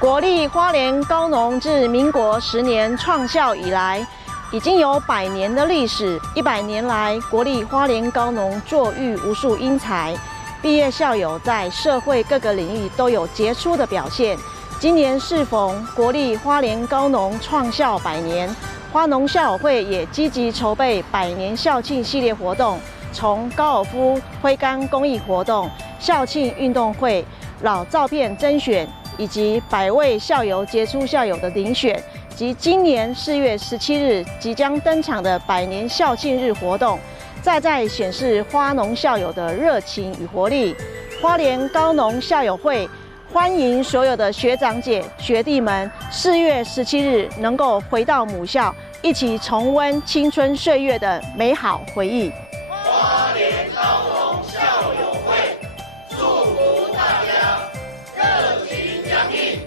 国立花莲高农自民国10年创校以来，已经有100年的历史。100年来，国立花莲高农作育无数英才，毕业校友在社会各个领域都有杰出的表现。今年适逢国立花莲高农创校100年，花农校友会也积极筹备100年校庆系列活动，从高尔夫挥杆公益活动、校庆运动会、老照片甄选，以及100位校友杰出校友的遴选，及今年4月17日即将登场的100年校庆日活动，再显示花农校友的热情与活力。花莲高农校友会欢迎所有的学长姐、学弟们4月17日能够回到母校，一起重温青春岁月的美好回忆。花莲高农校友会祝福大家热情洋溢。